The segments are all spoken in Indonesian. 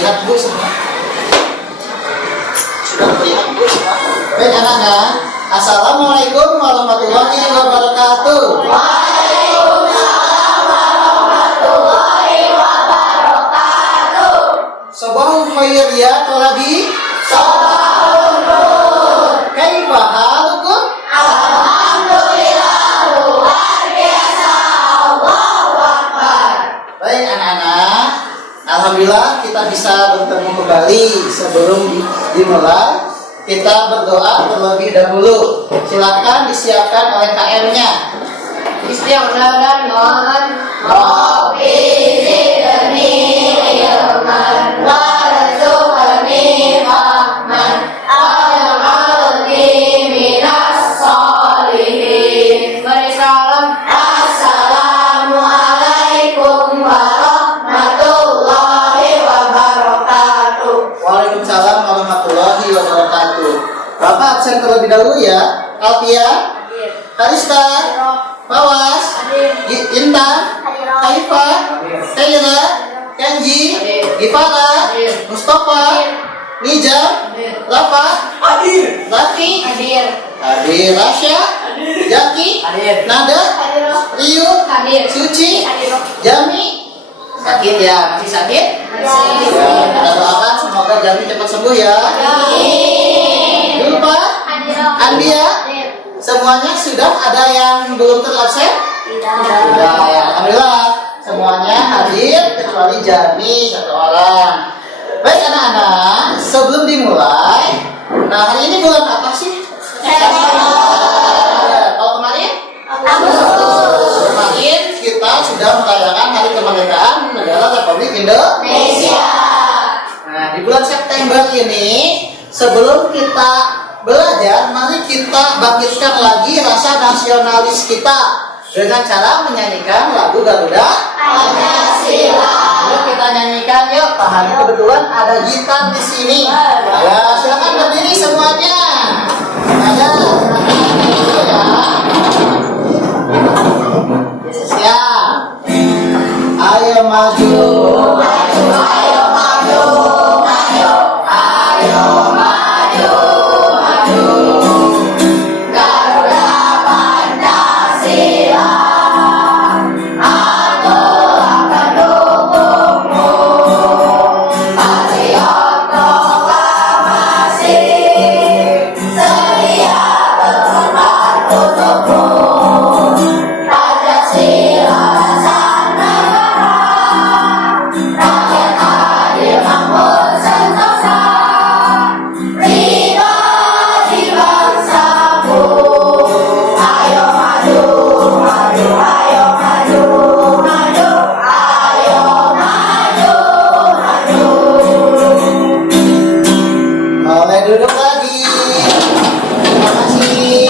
terlihat Bu semua? Sudah terlihat Bu semua? Baik anak-anak, Assalamualaikum warahmatullahi wabarakatuh. Waalaikumsalam warahmatullahi wabarakatuh. Sabahul khair ya tolabi. Sabahul nur. Kaifa halukum? Alhamdulillah, luar biasa. Allahu Akbar. Baik anak-anak, alhamdulillah kita bisa bertemu kembali. Sebelum dimulai, kita berdoa terlebih dahulu. Silakan disiapkan oleh KM-nya. Bismillahirrahmanirrahim. Rabbi zidni ilman warzuqni fahman waj'alni minas sholihin. Assalamualaikum warahmatullahi wabarakatuh. Waalaikumsalam warahmatullahi wabarakatuh. Bapak absen terlebih dahulu ya. Alfia, Karista, Mawas, Intan, Haifa, Kaira, Kenji, Gifara, Mustafa, Nijam, Rafa, Lafi, Hadir, Rasya, Jaki, Nada, Riu, Suci, Jami. Sakit ya? Masih sakit? Ya, kita doakan semoga Jami cepat sembuh ya. Lupa, Andia, semuanya sudah ada yang belum terabsen? Sudah ya, alhamdulillah semuanya hadir kecuali Jami satu orang. Baik anak-anak, sebelum dimulai, nah hari ini bulan apa sih? Kalau kemarin? Kemarin kita sudah merayakan Hari Kemerdekaan Negara Republik Indonesia. Nah di bulan September ini, sebelum kita belajar, mari kita bangkitkan lagi rasa nasionalis kita dengan cara menyanyikan lagu Garuda Pancasila. Yuk kita nyanyikan yuk. Pak Hani kebetulan ada gitar di sini. Ya silakan berdiri semuanya. Ada ya. Siap. Ayo maju. Maju, ayo maju, maju, ayo maju, maju. Garuda Pancasila, aku akan dukungmu. Patriot proklamasi, setia berkorban untukmu. Pancasila dasar negara, rakyat adil makmur sentosa. Pribadi bangsaku, ayo maju, maju, ayo maju, maju, ayo maju, maju. Boleh duduk lagi. Terima kasih.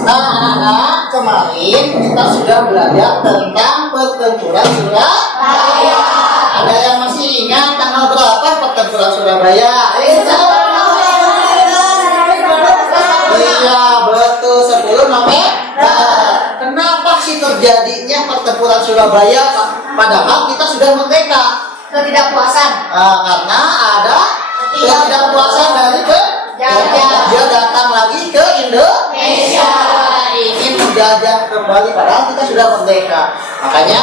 Nah, anak-anak, kemarin kita sudah belajar tentang pertempuran Surabaya. Ada yang masih ingat tanggal berapa pertempuran Surabaya? Iya, betul 10 November. Kenapa sih terjadinya pertempuran Surabaya? Padahal kita sudah merdeka. Ketidakpuasan. Karena ada ketidakpuasan dari penjajah. Dia datang lagi ke Indonesia, ingin menjajah kembali padahal kita sudah merdeka. Makanya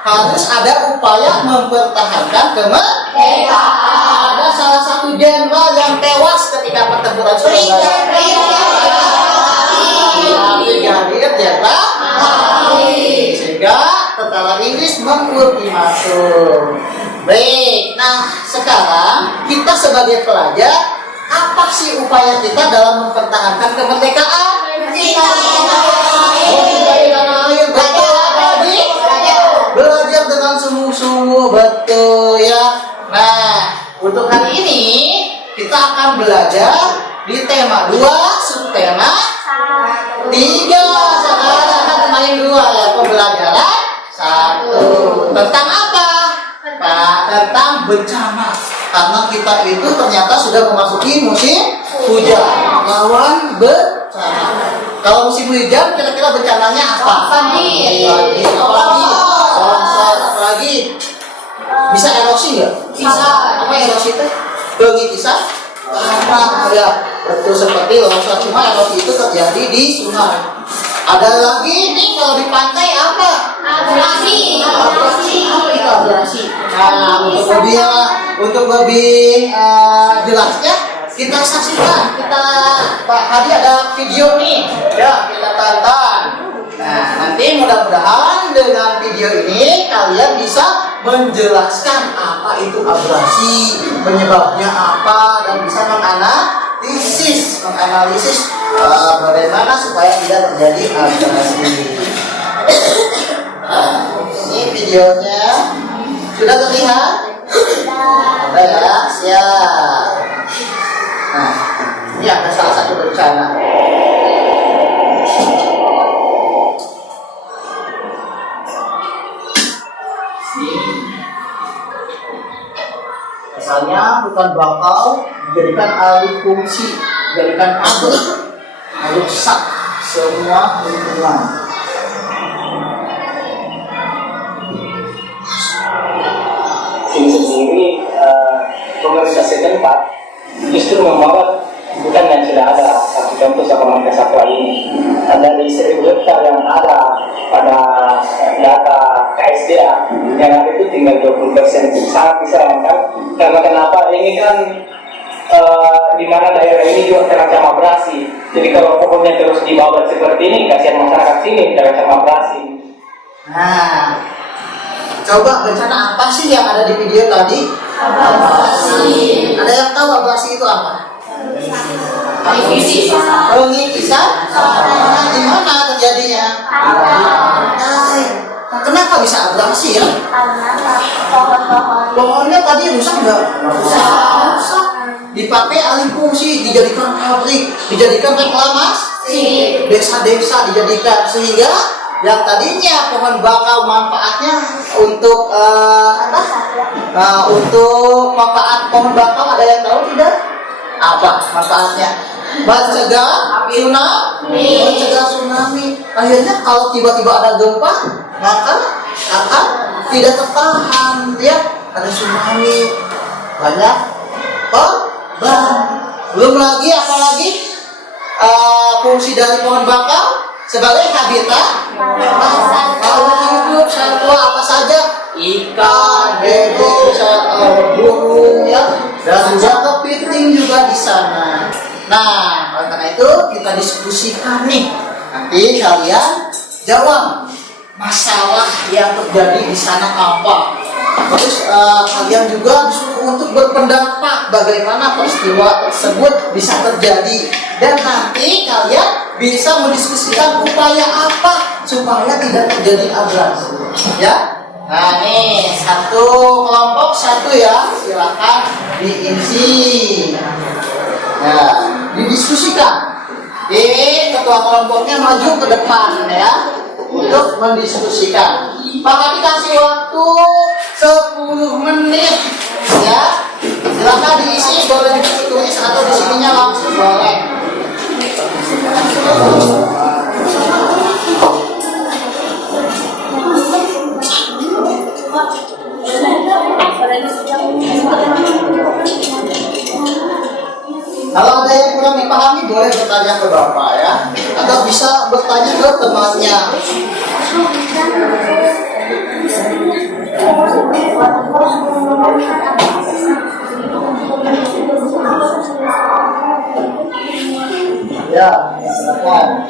harus ada upaya mempertahankan kemerdekaan. Ada salah satu jenderal yang tewas ketika pertempuran Surabaya. Brigadir Jenderal sehingga tentara Inggris mengultimatum. Baik, nah sekarang kita sebagai pelajar, apa sih upaya kita dalam mempertahankan kemerdekaan? Mencintai tanah air, betul tadi? Belajar dengan sungguh-sungguh, betul ya. Nah, untuk hari ini kita akan belajar di tema 2, subtema 3. Sekarang kan kemarin 2 ya, pembelajaran 1. Tentang apa? Pak, tentang bencana. Karena kita itu ternyata sudah memasuki musim hujan. Lawan bencana. Kalau musim hujan kira-kira bencananya apa? Apalagi longsor, lagi. Bisa erosi nggak? Bisa. Apa erosi itu? Pengitisan tanah ya. Betul seperti longsor, cuma erosi itu terjadi di sungai. Ada lagi nih kalau di pantai apa? Abrasi. Abrasi. Apa itu abrasi? Nah, untuk lebih jelasnya kita saksikan. Pak Hadi ada video nih. Ya, kita tonton. Nah, nanti mudah-mudahan dengan video ini kalian bisa menjelaskan apa itu abrasi, penyebabnya apa, dan bisa menganalisis bagaimana supaya tidak terjadi abrasi. Ini videonya sudah terlihat? Ada ya, siap. Nah, ini ada salah satu bencana. Misalnya hutan bakau dijadikan alih fungsi, dijadikan abruk, merusak semua lingkungan. Ini sendiri pemerintah setempat justru membawa hutan yang sudah ada. Satu contoh Sakamangka Satwa ini ada di 1000 hektar yang ada pada data KSDA yang ada itu tinggal 20%. Sangat disayangkan karena kenapa ini kan di mana daerah ini juga terancam abrasi. Jadi kalau pohonnya terus dibawa seperti ini, kasihan masyarakat sini terancam abrasi. Nah, coba bencana apa sih yang ada di video tadi? Abrasi. Ada yang tahu abrasi itu apa? Pengitisan tanah. Di mana terjadinya? Nah, kenapa bisa abrasi ya? Pohonnya tadi rusak nggak? Rusak. Dipakai alih fungsi, dijadikan pabrik, dijadikan reklamasi, desa-desa dijadikan, sehingga yang tadinya pohon bakau manfaatnya untuk untuk manfaat pohon bakau ada yang tahu tidak? Apa manfaatnya? Mencegah tsunami. Akhirnya kalau tiba-tiba ada gempa, maka akan tidak tertahan, ya. Ada tsunami, banyak korban. Belum lagi apalagi fungsi dari pohon bakau sebagai habitat makhluk hidup satwa apa saja, ikan, bebek, burung, ya, dan juga kepiting juga di sana. Nah, oleh karena itu kita diskusikan nih. Nanti kalian jawab masalah yang terjadi di sana apa. Terus kalian juga disuruh untuk berpendapat bagaimana peristiwa tersebut bisa terjadi, dan nanti kalian bisa mendiskusikan upaya apa supaya tidak terjadi abrasi, ya. Nah, nih satu kelompok satu ya, silakan diisi. Nah, didiskusikan. Ketua kelompoknya maju ke depan ya untuk mendiskusikan. Pak Hadi kasih waktu 10 menit ya. Silakan diisi, boleh ditulis atau di sininya langsung boleh. Kalau ada yang kurang dipahami boleh bertanya ke Bapak ya, atau bisa bertanya ke temannya. Ya, silakan.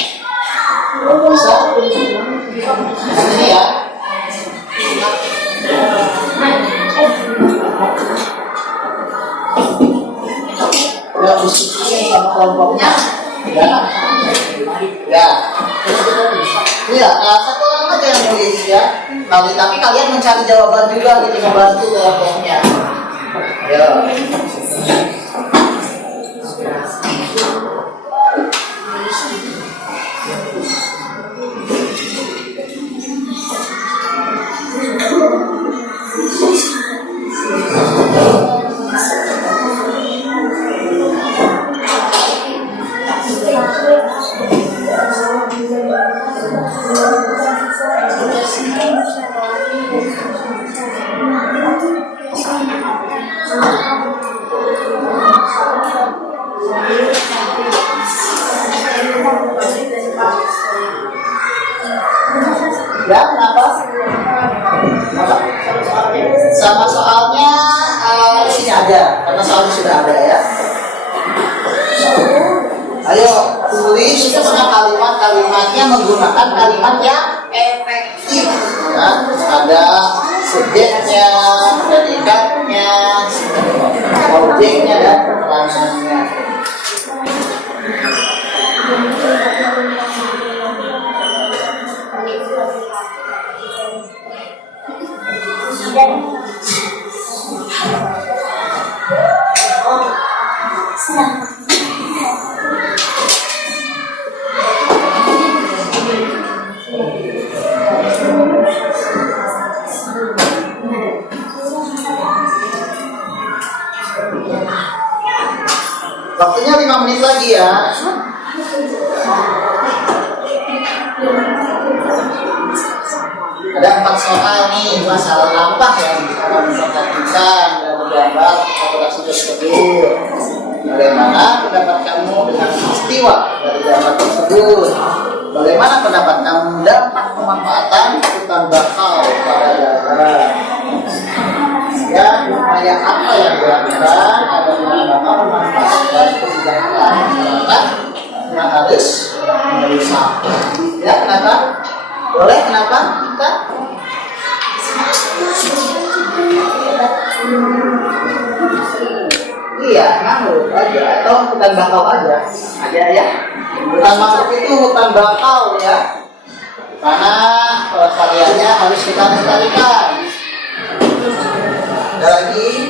Bisa? Ini ya. Ya, diskusi sama kelompoknya. Ya. Iya, satu orang aja yang nulis ya. Tapi kalian mencari jawaban juga gitu, membantu kelompoknya. Ya. Ya, kenapa? Apa? Sama soalnya di sini aja, karena soalnya sudah ada ya. Ayo tulis semua kalimat-kalimatnya menggunakan kalimat yang efektif. Ya, ada subjeknya, predikatnya, objeknya dan pertanyaannya. Waktunya 5 menit lagi ya. Ada 4 soal nih, masalah apa yang bisa kamu perhatikan dan gambar aplikasi tersebut. Bagaimana pendapat kamu dengan peristiwa dari gambar tersebut? Bagaimana pendapat kamu dampak pemanfaatan hutan bakau pada daerah? Ya, upaya apa yang dilakukan agar bakau memanfaatkan kesejahteraan masyarakat yang harus merusak? Ya, kenapa? Boleh, kenapa? Kita? Iya, mangrove aja atau hutan bakau aja ya. Hutan mangrove itu hutan bakau ya, karena pelestariannya harus kita lestarikan. Ada lagi?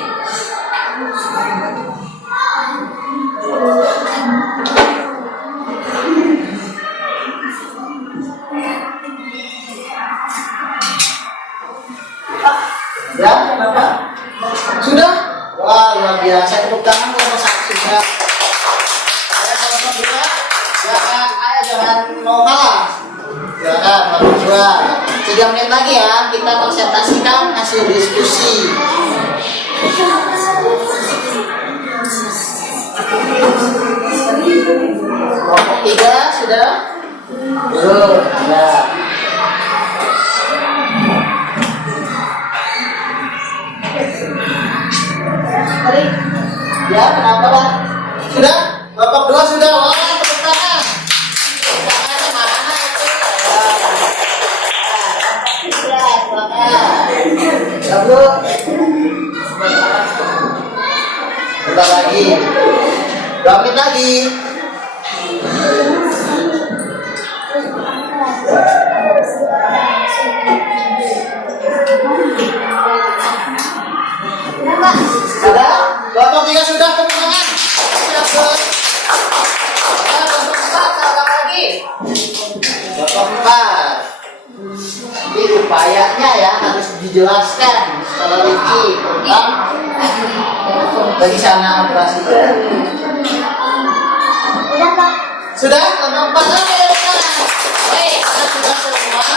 Ya, kenapa? Sudah? Wah, luar biasa. Tepuk tangan kalau saksi ya. Ayo kalau berdua, jangan mau kalah. Silakan, berdua. 3 menit lagi ya, kita konsentrasikan hasil diskusi. Kelompok 3 sudah? Belum. Ya. Ya, kenapa Pak? Sudah? Kelompok 2 sudah? Wah, tepuk tangan. Tangannya mana itu? Ya, Bu. Bentar lagi. 2 menit lagi. Sudah? Kelompok 3 sudah, tepuk tangan. Siap, Bu. Ya, kelompok 4, tambah lagi. Kelompok 4. Jadi upayanya ya harus dijelaskan secara rinci tentang rencana operasinya. Udah, Pak. Sudah? Kelompok 4 ayo sekarang. Baik, karena sudah semua,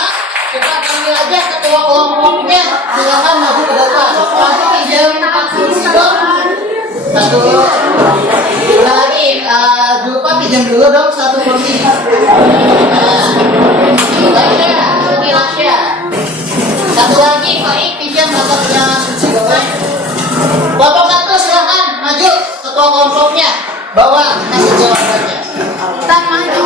kita panggil aja ketua kelompoknya. Silakan maju ke depan. Maju jam 40 satu udah lagi lupa pinjam dulu dong 1 kursi. Ini Rasya. Satu lagi Pak Ik pinjam motornya Suci. Kelompok 1 silakan maju ketua kelompoknya, bawa kasih jawabannya. Kita maju.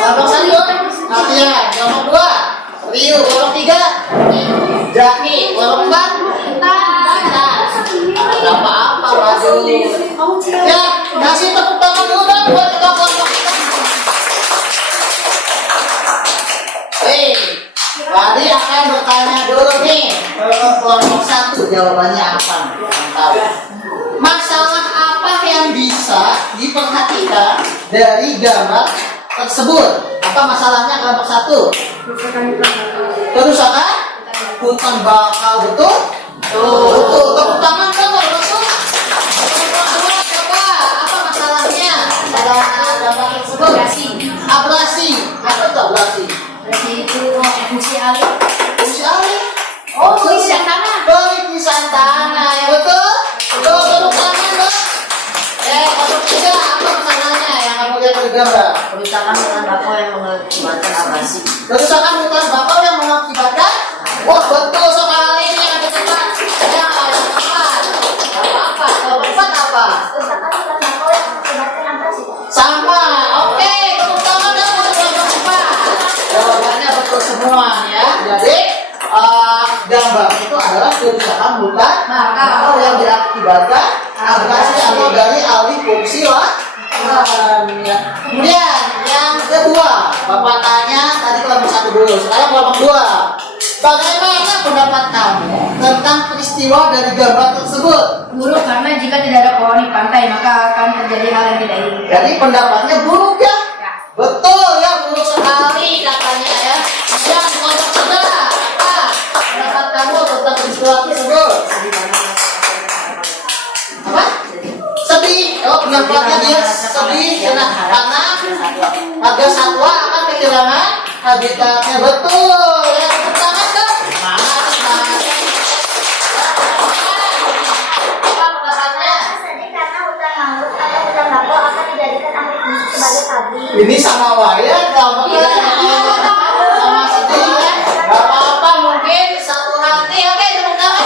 Kelompok 1 latihan, kelompok 2 Rio, kelompok 3 Jaki, kelompok 4 ada apa-apa maju. Ya, kasih tepuk tangan dulu dong buat ketua kelompok kita. Hei, tadi akan bertanya dulu nih kelompok 1 jawabannya apa? Mantap. Masalah apa yang bisa diperhatikan dari gambar tersebut? Apa masalahnya kelompok 1? Kerusakan hutan bakau, betul? Betul. Tepuk tangan dong kalau betul. Kelompok 2 coba apa masalahnya pada gambar tersebut? Abrasi. Apa itu abrasi? Berarti itu fungsi alih. Fungsi alih. Oh, pelipisan tanah. Pelipisan tanah, ya betul? Betul, tepuk tangan dong. gambar. Kerusakan hutan bakau yang mengakibatkan apa sih? Kerusakan hutan bakau yang mengakibatkan. Wah, betul sekali ini yang tepat. Ya, yang tepat. Apa? Kalau tepat apa? Kerusakan hutan bakau yang mengakibatkan apa sih? Sama. Oke, tepuk tangan dong untuk yang tepat. Jawabannya betul semua ya. Jadi gambar itu adalah kerusakan hutan bakau yang diakibatkan abrasi atau dari alih fungsi lahan. Ya. Kemudian yang kedua, Bapak tanya tadi kelompok 1 dulu, sekarang kelompok 2. Bagaimana pendapat kamu tentang peristiwa dari gambar tersebut? Buruk karena jika tidak ada pohon di pantai maka akan terjadi hal yang tidak diinginkan. Jadi pendapatnya buruk ya? Betul ya, buruk sekali katanya ya. Dan kelompok 3, apa pendapat kamu tentang peristiwa tersebut? Apa? Sedih. Oh, pendapatnya dia sedih karena harga satwa akan kehilangan habitatnya. Betul ya, tepuk tangan dong. Apa pendapatnya? Sedih karena hutan mangrove atau hutan bakau akan dijadikan alih fungsi sebagai pabrik. Ini sama wayang sama sama sedih ya. Gak apa-apa, mungkin satu hati. Oke, tepuk tangan.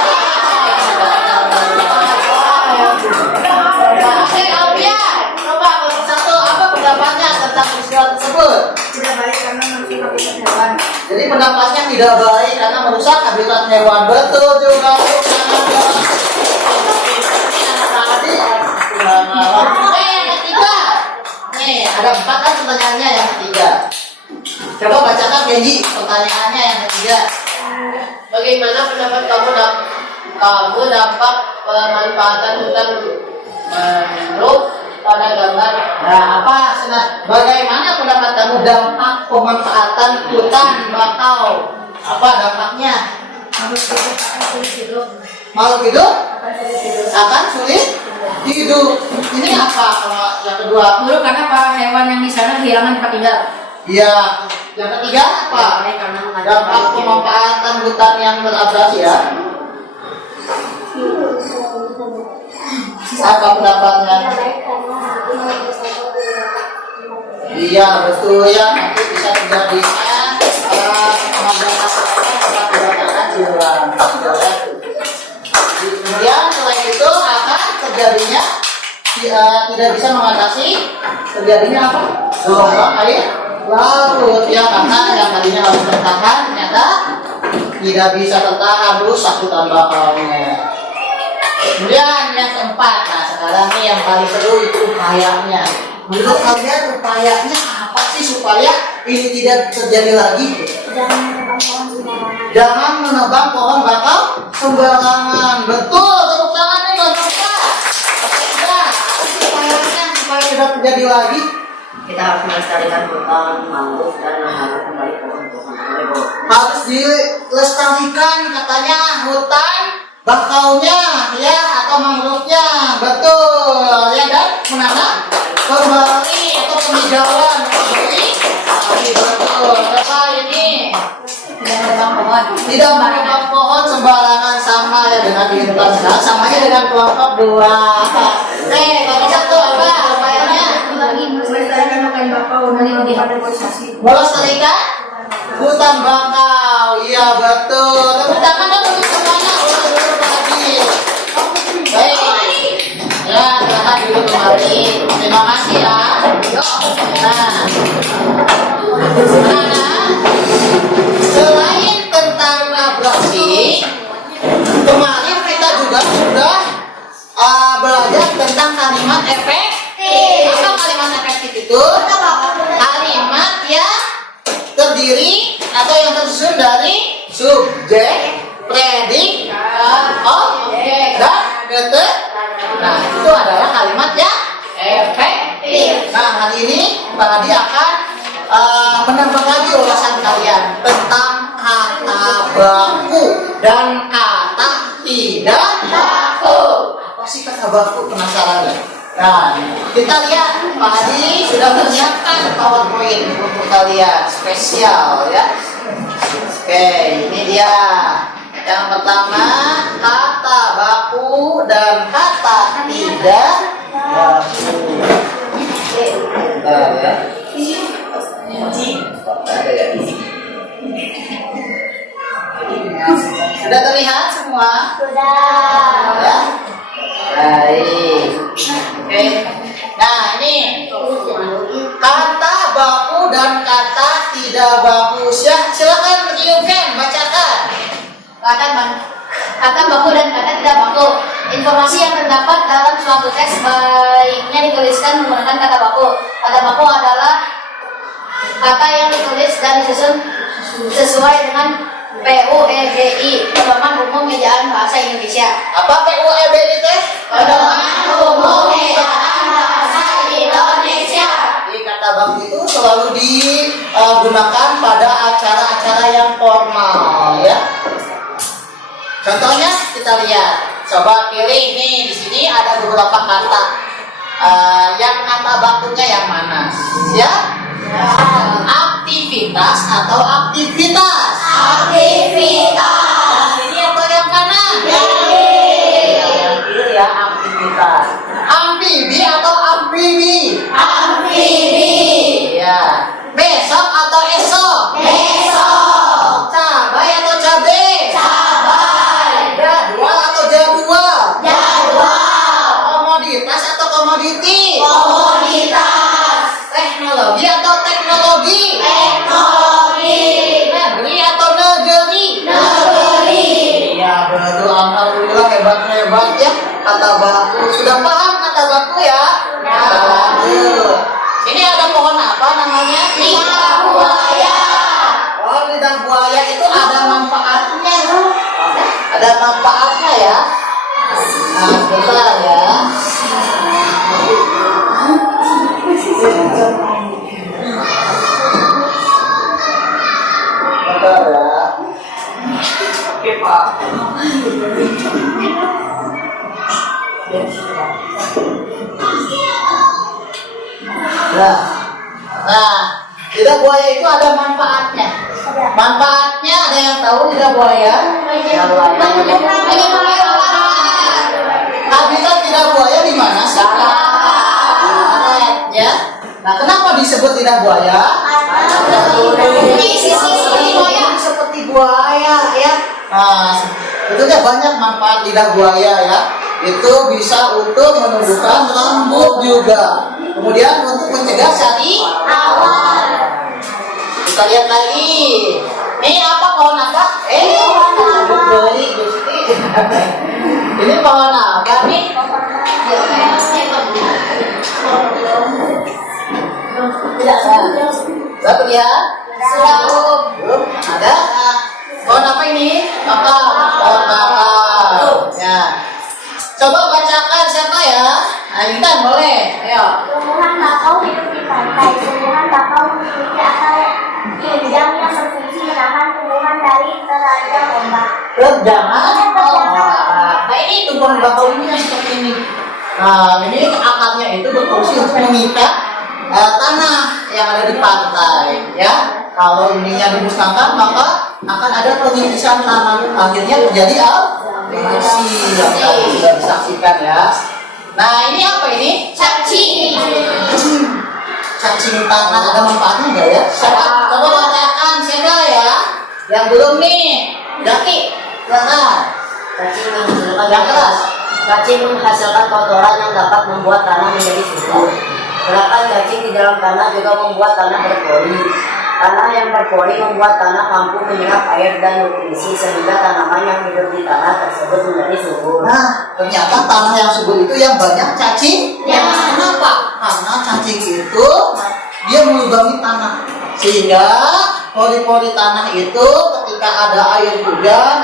Oke, Alvia, coba kelompok 1 apa pendapatnya tentang peristiwa tersebut? Tidak baik karena merusak habitat hewan. Jadi pendapatnya tidak baik karena merusak habitat hewan. Betul juga. Oke, yang ketiga. Nih, ada 4 kan pertanyaannya yang ketiga. Coba bacakan Kenji pertanyaannya yang ketiga. Bagaimana pendapat kamu dampak pemanfaatan hutan mangrove pada gambar? Nah, apa Senat? Bagaimana pendapat kamu dampak pemanfaatan hutan bakau? Apa dampaknya? Makhluk hidup akan sulit hidup. Ini apa kalau yang kedua? Buruk karena para hewan yang di sana kehilangan tempat tinggal. Iya. Yang ketiga apa? Baik karena Dampak pemanfaatan hutan yang berabrasi ya. Apa pendapatnya? Tidak baik karena merusak Iya betul ya, nanti bisa terjadinya kemudian selain itu akan terjadinya tidak bisa mengatasi terjadinya apa? Gelombang air laut ya, karena yang tadinya harus bertahan ternyata tidak bisa tertahan, rusak hutan bakalnya. Kemudian yang keempat, nah sekarang nih yang paling seru itu upayanya. Menurut kalian upayanya apa sih supaya ini tidak terjadi lagi? Jangan menebang pohon bakau sembarangan. Betul, tepuk tangan nih buat mereka. Sudah, apa sih upayanya supaya tidak terjadi lagi? kita harus melestarikan hutan mangrove dan menanam kembali pohon-pohon. Harus dilestarikan katanya hutan bakaunya ya atau mangrove-nya. Betul ya, dan menanam kembali atau penghijauan kembali. Betul. Apa ini? Tidak menebang pohon. Tidak menebang pohon sembarangan, sama ya dengan diintegrasikan, samanya dengan kelompok 2. Kelompok 1 apa upayanya? Melestarikan hutan bakau dan deforestation. Melestarikan hutan bakau. Iya betul. Tepuk tangan dong untuk semuanya. Lagi. Baik. Ya, silahkan dulu kembali. Terima kasih ya. Nah, selain tentang abrasi, kemarin kita juga sudah belajar tentang kalimat efektif. Apa kalimat efektif itu? Kalimat yang terdiri atau yang tersusun dari subjek, predikat, objek, dan kata. Nah, itu adalah kalimat yang efektif. Nah, hari ini Pak Adi akan menambah lagi ulasan kalian tentang kata baku dan kata tidak baku. Apa sih kata baku? Penasaran ya? Nah, kita lihat Pak Adi sudah menyiapkan PowerPoint untuk kalian spesial ya. Oke, ini dia. Yang pertama kata baku dan kata tidak baku. Kita Ya. Ada ya. Sudah terlihat semua? Sudah. Ya. Baik. Oke. Nah, ini kata baku dan kata tidak baku. Silakan Yuken bacakan. Kata baku dan kata tidak baku. Informasi yang terdapat dalam suatu teks baiknya dituliskan menggunakan kata baku. Kata baku adalah kata yang ditulis dan disusun sesuai dengan PUEBI, Pedoman Umum Ejaan Bahasa Indonesia. Apa PUEBI teh? Pedoman Umum Ejaan Bahasa Indonesia. Jadi kata baku itu selalu digunakan pada acara-acara yang formal, ya. Contohnya kita lihat, coba pilih nih, di sini ada beberapa kata. Yang kata bakunya yang mana? Ya? Aktivitas atau aktivitas? Aktivitas. Yang ini atau yang kanan? Yang kiri. Yang kiri ya, aktivitas. Amfibi atau amfibi? Amfibi. Ya. Besok atau esok? Besok. Cabai atau cabe? Cabai. Jadwal atau jadwal? Jadwal. Komoditas atau komoditi? Komoditas. Teknologi atau teknologi? Teknologi. Negeri atau negeri? Negeri. Ya betul, alhamdulillah, hebat ya kata baku. Sudah paham kata baku ya? Ya. Bagus. Ini ada pohon apa namanya? Lidah buaya. Oh, lidah buaya itu ada manfaatnya. Ada manfaatnya ya. Nah, sebentar ya. Bentar ya. Oke, Pak. Nah, lidah buaya itu ada manfaatnya. Manfaatnya ada yang tahu lidah buaya? Habitat lidah buaya di mana sih? Darat, ya. Nah, kenapa disebut lidah buaya? Seperti buaya, ya. Nah, tentunya banyak manfaat lidah buaya ya. Itu bisa untuk menumbuhkan rambut juga. Kemudian untuk mencegah sari awal. Kita lihat lagi. Ini apa, pohon apa? Ini pohon apa nih? Sudah terlihat? Belum. Ada? Pohon apa ini? Kakao. Pohon kakao. Ya. Coba bacakan siapa ya? Intan boleh. Ayo. Tumbuhan bakau hidup di pantai. Tumbuhan bakau memiliki akar panjang yang berfungsi menahan tumbuhan dari terjang ombak. Jangan. Nah, ini tumbuhan bakau ini yang seperti ini. Nah, ini akarnya itu berfungsi untuk mengikat tanah yang ada di pantai, ya. Kalau ininya dimusnahkan, maka akan ada pengikisan tanah. Akhirnya terjadi erosi yang tadi sudah disaksikan ya. Nah, ini apa ini? Cacing. Cacing tanah ada manfaatnya enggak ya? Coba bacakan siapa ya? Yang belum nih, Jaki. Silakan. Cacing menghasilkan Yang keras. Cacing menghasilkan kotoran yang dapat membuat tanah menjadi subur. Gerakan cacing di dalam tanah juga membuat tanah berpori. Tanah yang berpori membuat tanah mampu menyerap air dan nutrisi sehingga tanaman yang hidup di tanah tersebut menjadi subur. Nah, ternyata tanah yang subur itu yang banyak cacing. Ya. Kenapa? Karena cacing itu dia melubangi tanah, sehingga pori-pori tanah itu ketika ada air hujan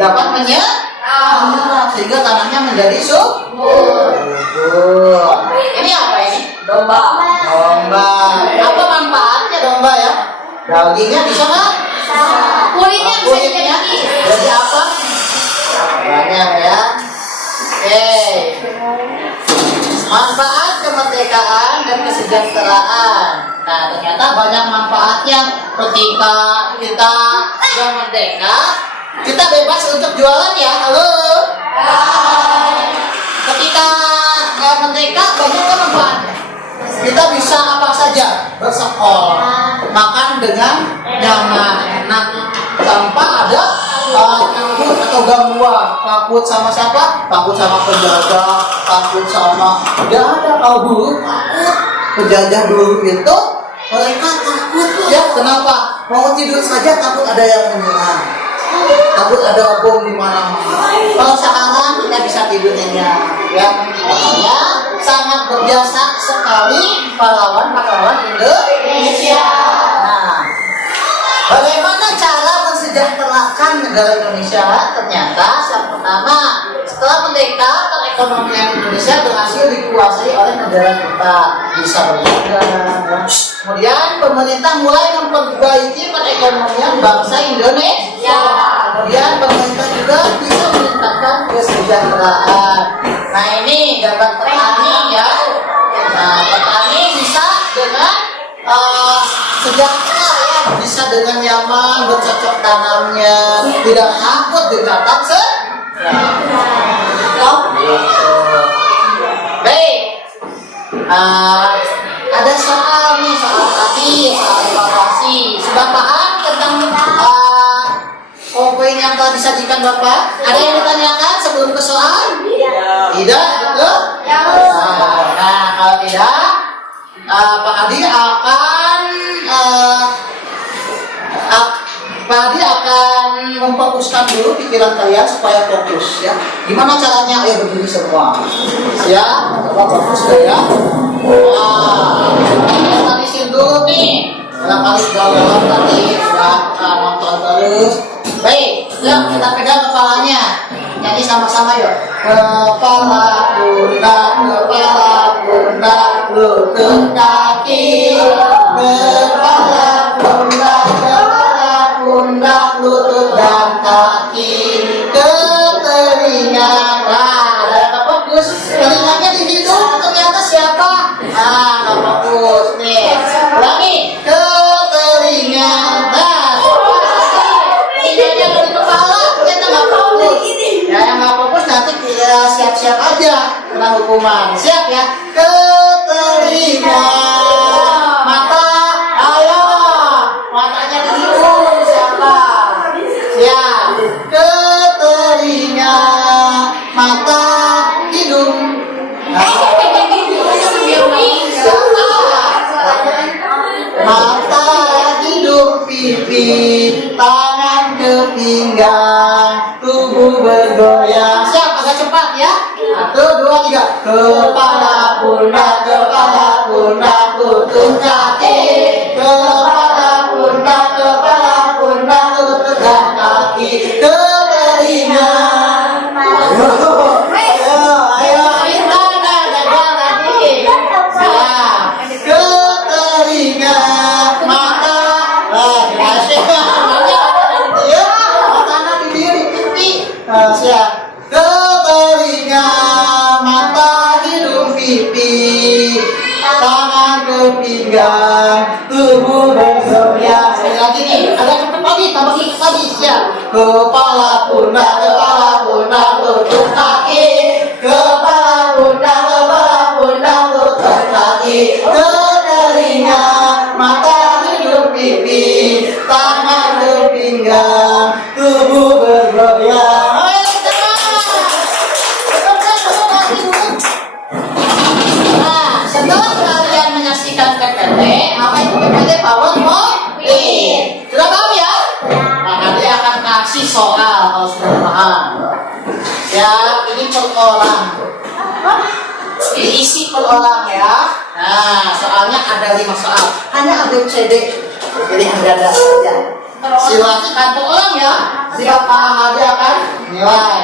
dapat menyerap, sehingga tanahnya menjadi subur. Ini apa ini? Domba. Domba. Apa manfaatnya domba ya? Dagingnya bisa nggak? Kulitnya bisa Kulitnya jadi apa? Banyak ya. Oke. Manfaat kemerdekaan dan kesejahteraan. Nah, ternyata banyak manfaatnya. Ketika kita sudah merdeka, kita bebas untuk jualan ya. Halo. Ketika nggak merdeka, banyak kan manfaatnya. kita bisa apa saja bersekolah, makan dengan nyaman, enak, tanpa ada takut atau gangguan. Takut sama siapa? Takut sama penjajah, takut sama tidak ada. Kalau dulu takut penjajah dulu itu mereka takut ya. Kenapa? Mau tidur saja takut ada yang menyerang, takut ada bom di mana-mana. Kalau sekarang kita bisa tidur nyenyak ya. Makanya sangat berjasa sekali pahlawan-pahlawan Indonesia. Nah, bagaimana cara mensejahterakan negara Indonesia? Ternyata yang pertama, setelah merdeka, perekonomian Indonesia berhasil dikuasai oleh negara kita, bisa berdagang. Ya. Kemudian pemerintah mulai memperbaiki perekonomian bangsa Indonesia. Kemudian pemerintah juga bisa meningkatkan kesejahteraan. Nah ini gambar petani ya. Nah petani bisa dengan sejahtera ya, bisa dengan nyaman bercocok tanamnya, tidak takut dicatat baik. Ada soal nih, soal tadi, soal evaluasi. Sudah paham tentang poin yang telah disajikan Bapak? Ada yang ditanyakan sebelum ke soal? Tidak, betul? Nah, kalau tidak, Pak Adi akan memfokuskan dulu pikiran kalian supaya fokus ya. Gimana caranya? Ayo berdiri semua. Ya, coba fokus ya. Nah, tadi dulu nih. Barangkali sudah lewat tadi, sudah nonton terus. Baik, yuk kita pegang kepalanya. Nyanyi sama-sama yuk. Kepala pundak, lutut kaki. Kepala pundak, lutut dan kaki. Ke telinga. Nah, ada fokus. Telinganya di hidung ternyata siapa? Nggak fokus nih. Ulangi. Ke telinga. Nah, telinganya dari kepala ternyata nggak fokus. Ya, yang nggak fokus nanti siap-siap aja kena hukuman. Siap ya? Ke telinga. Mata, ayo. Matanya di hidung siapa? Siap. Ke telinga. Mata, hidung. Mata, hidung, pipi, tangan ke pinggang, tubuh bergoyang. Siap, agak cepat ya. 1, 2, 3. Kepala pundak, lutut kaki. Kepala pundak, lutut dan kaki. Ke telinga. Ayo, gagal tadi. Nah, ke telinga, mata, tangan di pipi. Siap. Ke telinga, mata, hidung, pipi, tangan ke pinggang, tubuh bergoyang. Sekali lagi nih, agak cepat lagi, tambah cepat lagi. Siap. Kepala pundak, lutut kaki. Kepala pundak, lutut kaki. Ke telinga, mata, hidung, pipi, tangan ke pinggang, tubuh bergoyang. Ayo nah, setelah kalian menyaksikan PPT, apa itu PPT PowerPoint? Sudah paham ya? Nah, nanti akan kasih soal kalau sudah paham. Ya, ini per orang. Diisi per orang ya. Nah, soalnya ada 5 soal. Hanya ABCD. Jadi ada saja. Silakan per orang ya. Tidak paham aja akan nilai.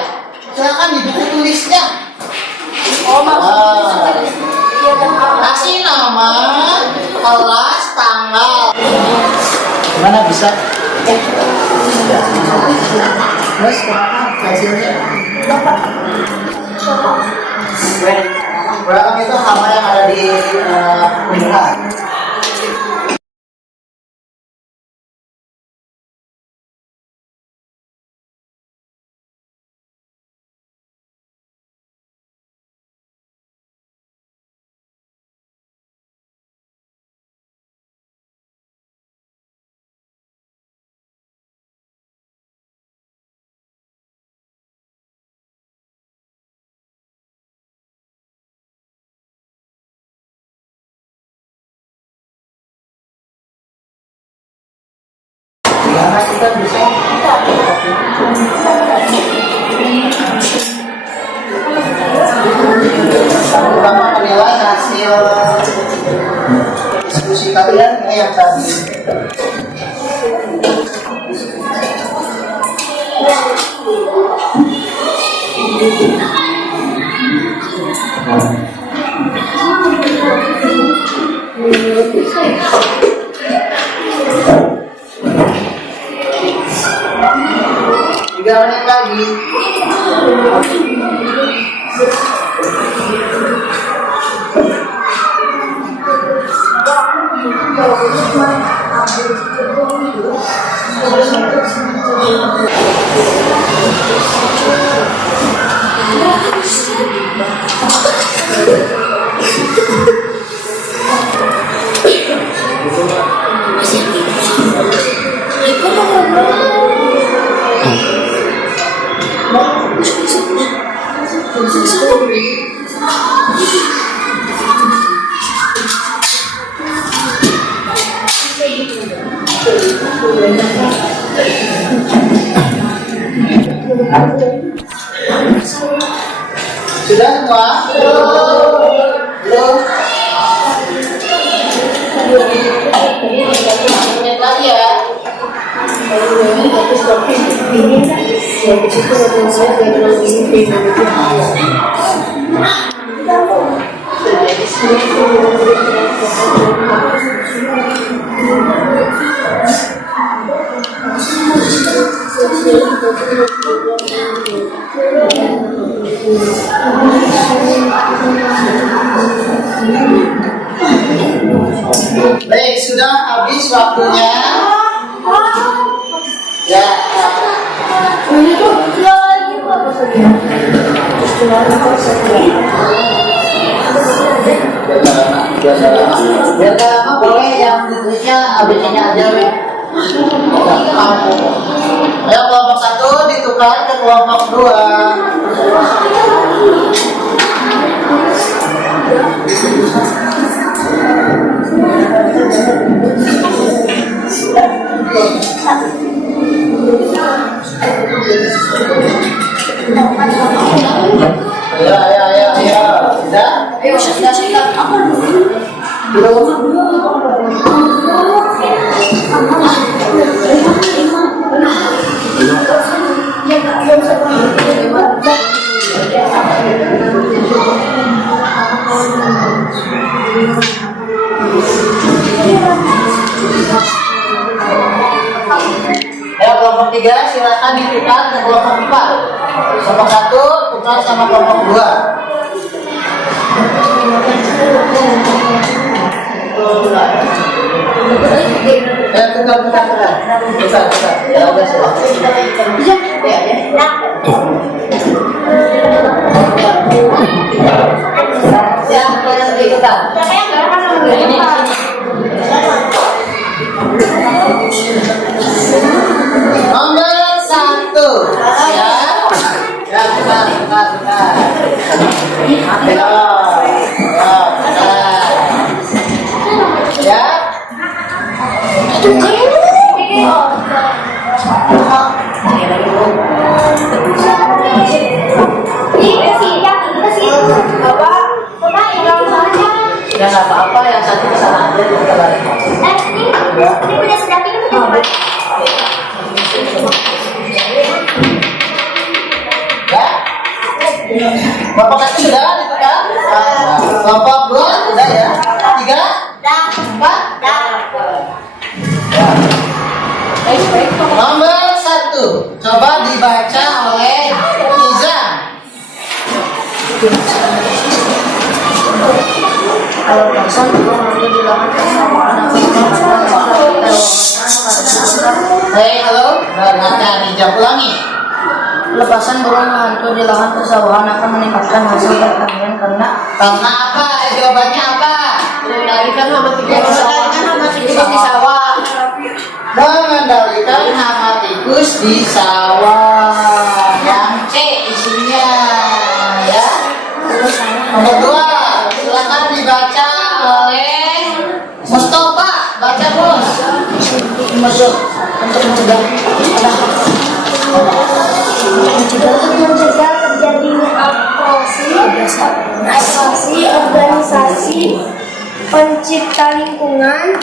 Silakan di buku tulisnya. Kasih nama, kelas, tanggal. Gimana bisa? Terus hasilnya? Berapa itu hama yang ada di unduhan? karena kita bisa Bapak menilai hasil diskusi kalian yang tadi. Tiga menit lagi. Sudah semua? Belum? Menit lagi ya. Baik, sudah habis waktunya. Ya. Biar lama boleh yang tulisnya ABC-nya aja, Be. Ayo kelompok 1 ditukar ke kelompok 2. Ya. Sudah? Ayo, sudah. Apa dulu? Ya, kelompok 3 silakan ditukar ke kelompok 4. Kelompok 1 tukar sama kelompok 2. Ya, tukar. Ya, udah ya, kalian ditukar. Ini nomor 1 ya. Ya, tukar. Ya. Ya nggak apa-apa, yang satu kesana aja kita balik. Ini punya sedap ini punya Ya. Kelompok 1 sudah ditukar. Kelompok 2 sudah ya. 3, 4. Nomor 1 coba dibaca oleh Izan. Pelepasan burung hantu di lahan persawahan Hei, halo. Baca dijawab ulangi. Pelepasan burung hantu di lahan persawahan akan meningkatkan hasil pertanian karena apa? Jawabannya apa? Mengendalikan hama tikus di sawah. Mengendalikan hama tikus di sawah. Yang C isinya ya. Nomor 2 silakan dibaca oleh Mustafa. Baca, Bos. masuk untuk mencegah terjadinya operasi organisasi pencipta lingkungan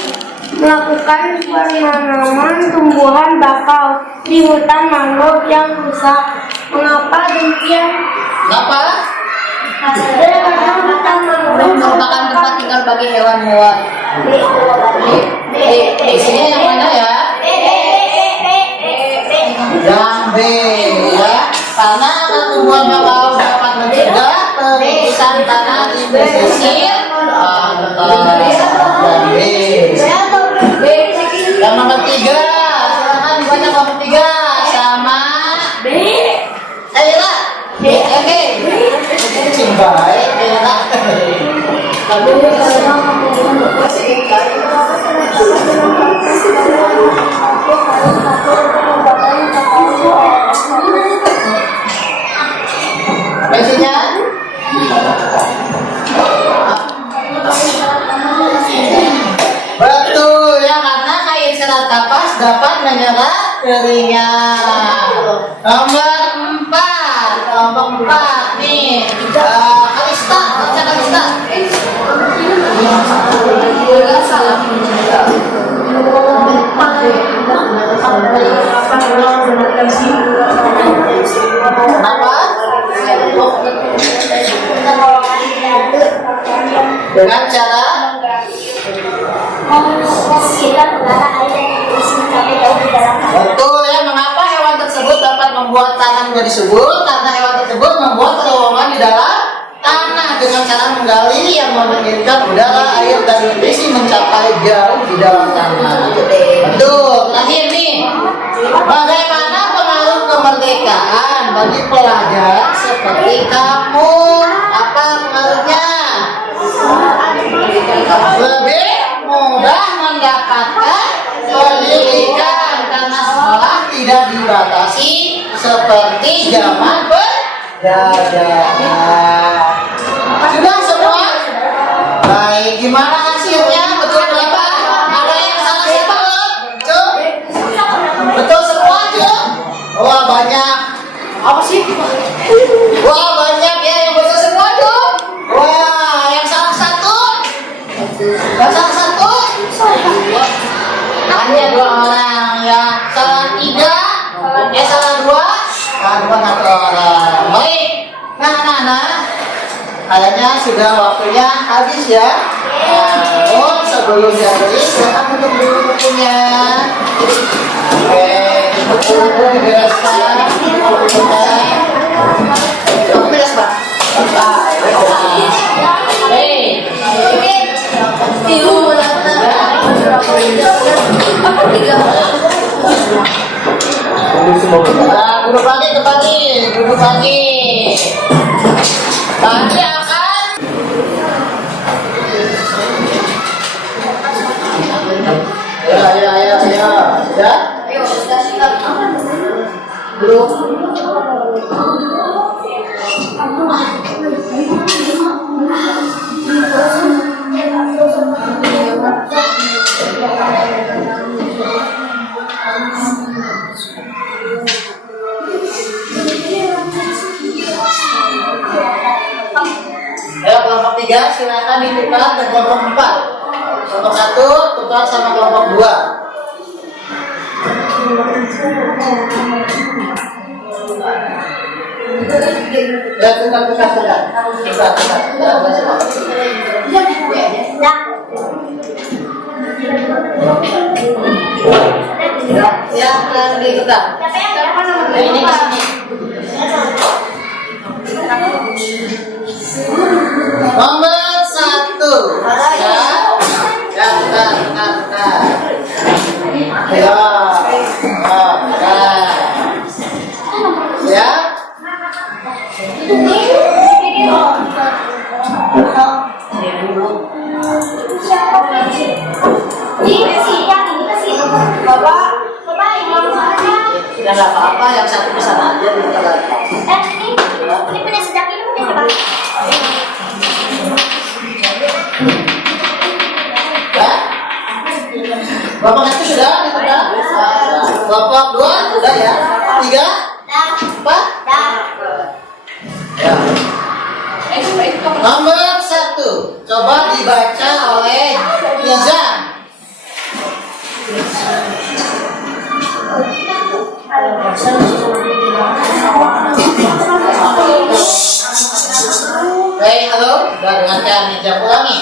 melakukan penanaman tumbuhan bakau di hutan mangrove yang rusak. Mengapa demikian? Kenapa? Karena hutan mangrove merupakan tempat tinggal bagi hewan-hewan. Di sini yang mana ya? Yang B ya. Karena tumbuhan bakau dapat mencegah perusakan tanah di pesisir dan B. Yang nomor 3, silakan dibaca nomor 3 sama B. Ayolah. Oke. Cing baik ya. Isinya? Betul ya, karena kain serat kapas dapat menyerap keringat. Nomor 4 nih. Kalista, baca Kalista. Kenapa? Dengan cara betul ya, mengapa hewan tersebut dapat membuat tanah menjadi subur? Karena hewan tersebut membuat terowongan di dalam tanah dengan cara menggali yang menginginkan udara, air, dan nutrisi mencapai jauh di dalam tanah. Betul. Terakhir nih, bagaimana pengaruh kemerdekaan bagi pelajar seperti kamu? Apa pengaruhnya? Lebih mudah mendapatkan pendidikan karena sekolah tidak dibatasi seperti zaman penjajahan. Sudah semua? Baik, gimana hasilnya? Betul berapa? Ada yang salah siapa? Cuk? Betul semua, Cuk? Wah, banyak. Apa sih? Wah, banyak ya yang betul semua, Cuk. Wah, yang salah satu? Yang salah satu? Hanya 2 orang ya. Salah 3? Salah 2? Salah 2 1 orang. Baik. Nah. Kayaknya sudah waktunya habis ya. Namun sebelum diakhiri, silakan tutup dulu bukunya. Oke, tutup dulu, bereskan. Kamu beres, Pak? Hei. Nah, duduk lagi. Tadi akan ya. Sudah? Ayo, sudah siap. Belum. Ya, kelompok 3 silakan ditukar ke kelompok 4. Kelompok 1 tukar sama kelompok 2. Ya, tukar. Ya, yang ditukar. Ini ke sini. Nomor 1 ya, tukar. Ya. Ya nggak apa-apa, yang satu kesana aja ditukar lagi. Ini punya sejak ini punya siapa? Ya. Bapak itu sudah ditukar? Nija ulangi.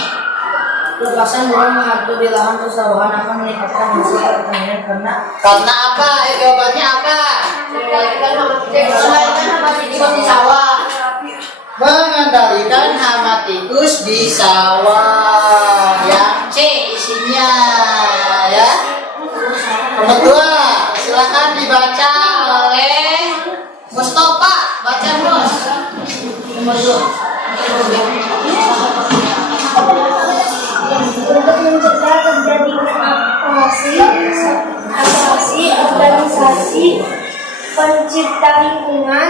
Lepasan burung menghantu di lahan persawahan akan meningkatkan hasil pertanian Karena apa? Jawabannya apa? mengendalikan hama tikus di sawah. Mengendalikan hama tikus di sawah. Yang C isinya ya. Nomor 2, silakan dibaca oleh Mustafa. Baca Mus. Nomor 2. Untuk mencegah terjadinya organisasi pencipta lingkungan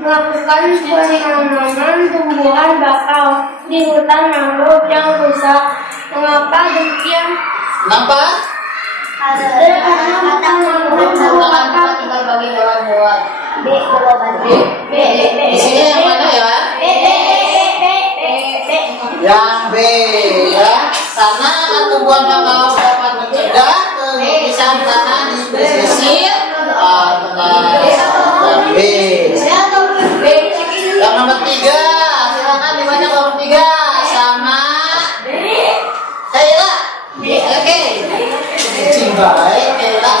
melakukan penanaman tumbuhan bakau di hutan mangrove yang rusak. Mengapa demikian? Kenapa? Karena hutan mangrove merupakan Tinggal bagi hewan-hewan. Isinya yang mana ya? Yang B ya. Karena tumbuhan bakau dapat mencegah pengisian tanah di pesisir. Yang B. Yang nomor 3, silakan dibaca nomor 3 sama Kaila. Oke. Cing baik Kaila.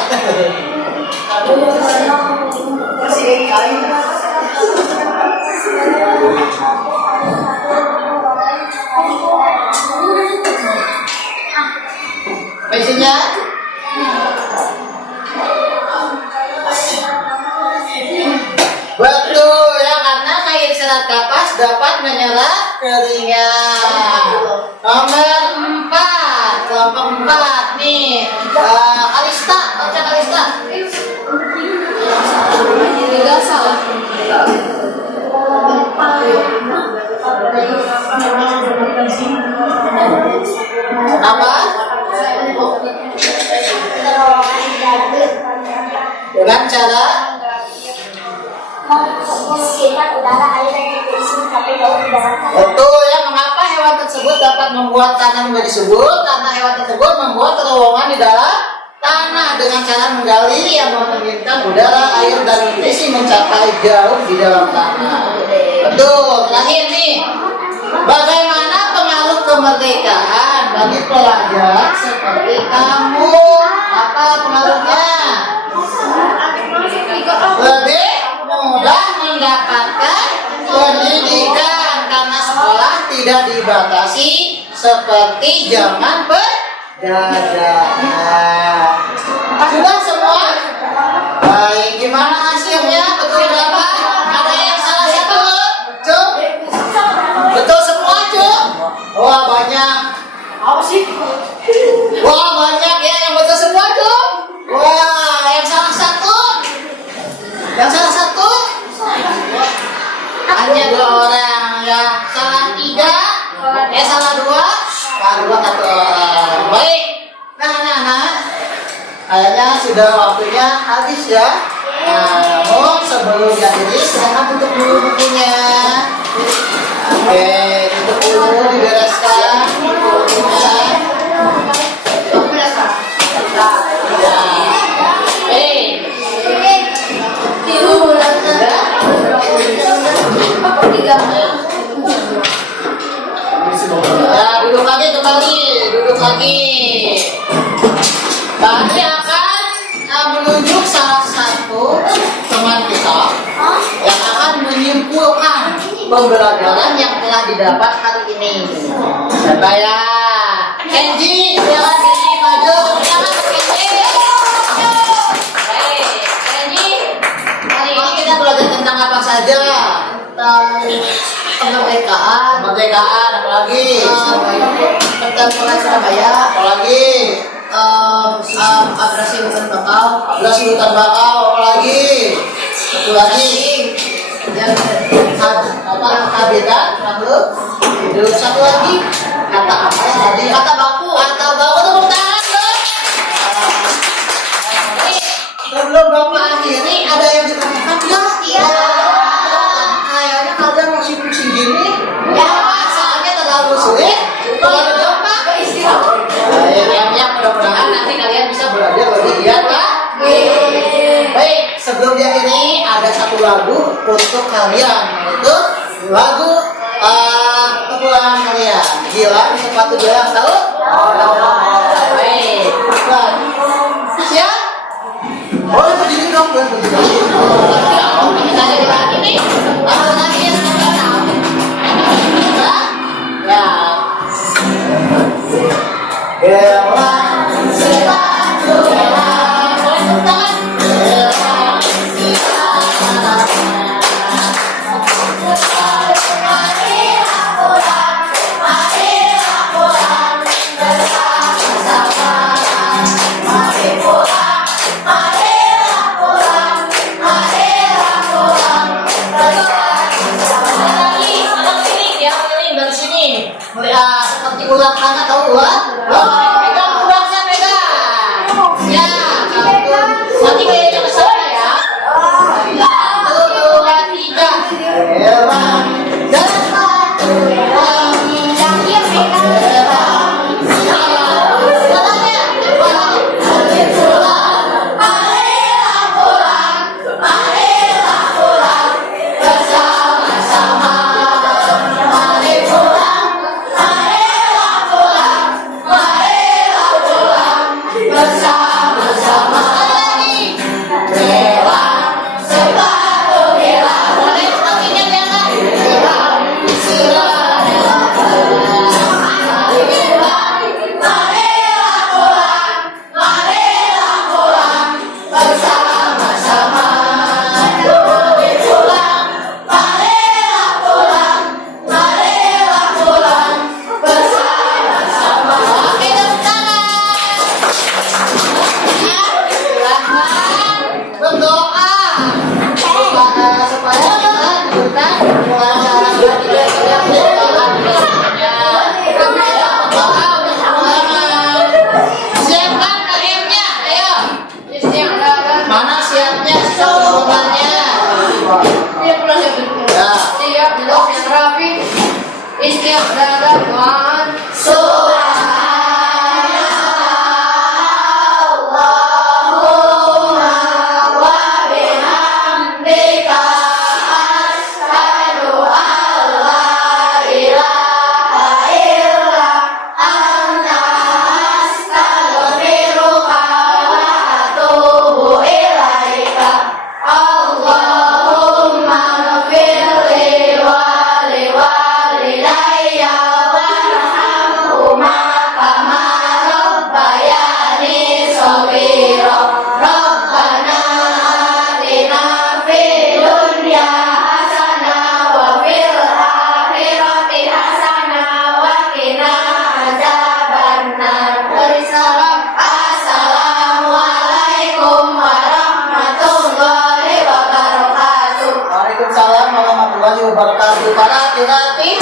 Isinya betul ya, karena kain serat kapas dapat menyerap keringat. Nomor 4, kelompok 4 nih. Kalista, baca Kalista. Tidak salah. Apa? Dengan cara membersihkan udara, air dan nutrisi sampai jauh di dalam tanah. betul ya. Mengapa hewan tersebut dapat membuat tanah menjadi subur? Karena hewan tersebut membuat terowongan di dalam tanah dengan cara menggali yang menginginkan udara, air, dan nutrisi mencapai jauh di dalam tanah. Betul. Terakhir nih, bagaimana pengaruh kemerdekaan bagi pelajar seperti kamu? Apa pengaruhnya? Lebih mudah mendapatkan pendidikan karena sekolah tidak dibatasi seperti zaman penjajahan. Sudah semua? Baik, gimana hasilnya? Betul berapa? Ada yang salah satu? Cuk? Betul semua, Cuk? Wah, banyak. Apa sih? Wah, banyak ya yang betul semua, Cuk. Wah, yang salah satu? Yang salah satu? Hanya 2 orang ya. Salah 3? Salah 2? Salah 2 1 orang. Baik. Nah. Kayaknya sudah waktunya habis ya. Namun sebelum diakhiri, silakan tutup dulu bukunya. Oke, tutup dulu, dibereskan bukunya. Ya, duduk lagi kembali, duduk lagi. Tadi akan menunjuk salah satu teman kita yang akan menyimpulkan pembelajaran yang telah didapat hari ini. Siapa ya? Kenji, silakan Kenji maju. Silakan Kenji. Baik, Kenji. Hari ini kita belajar tentang apa saja? Kemerdekaan, Apalagi? pertempuran Surabaya, Apalagi? abrasi hutan bakau, Abrasi hutan bakau, apalagi? Satu lagi? yang Habitat makhluk hidup. Satu lagi? Kata apa ya tadi? kata baku. Kata baku. Tepuk tangan dong. Sebelum Bapak akhiri, ada yang ditanyakan? Ya. Kayaknya kalian masih pusing gini. Ya, soalnya terlalu sulit. Terlalu gampang. Yang mudah-mudahan nanti kalian bisa belajar lebih giat ya. Baik, sebelum diakhiri ada satu lagu untuk kalian, yaitu lagu kepulangan kalian. Gilang, sepatu Gilang tahu? Baik. Nah, siap? Oh, berdiri dong, berdiri. Kita jadi lagi nih. Langsung lagi yang sekarang. Ya. Gilang, sepatu Gilang. Boleh tepuk tangan. Lagi, anak sini, yang ini dari sini. Melihat seperti ular anak tahu ular? Pegang kubasnya, pegang. Ya, satu. Nanti kayaknya ke sana ya. Satu, dua, tiga. Gilang, sepatu Gilang. Yang dia pegang. Tangannya. Boleh kakinya jangan. Oke, tepuk tangan. Ya, silakan berdoa. Supaya kita diberikan kelancaran dan tidak terjadi biasanya. Kami berdoa untuk semuanya. Siapkan KM-nya, ayo. Siapkan. Mana siapnya? Siapnya. Ya. Siap, duduk yang rapi. Istiqdadah, Waalaikumsalam warahmatullahi wabarakatuh. Para hati-hati.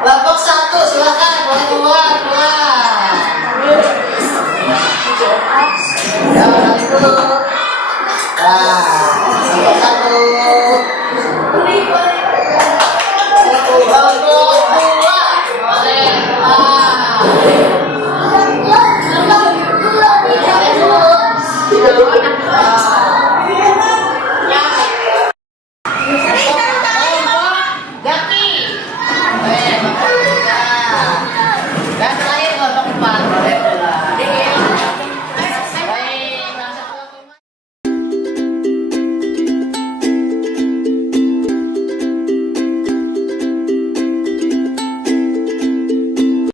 Kelompok 1 silakan boleh keluar. Ya, itu.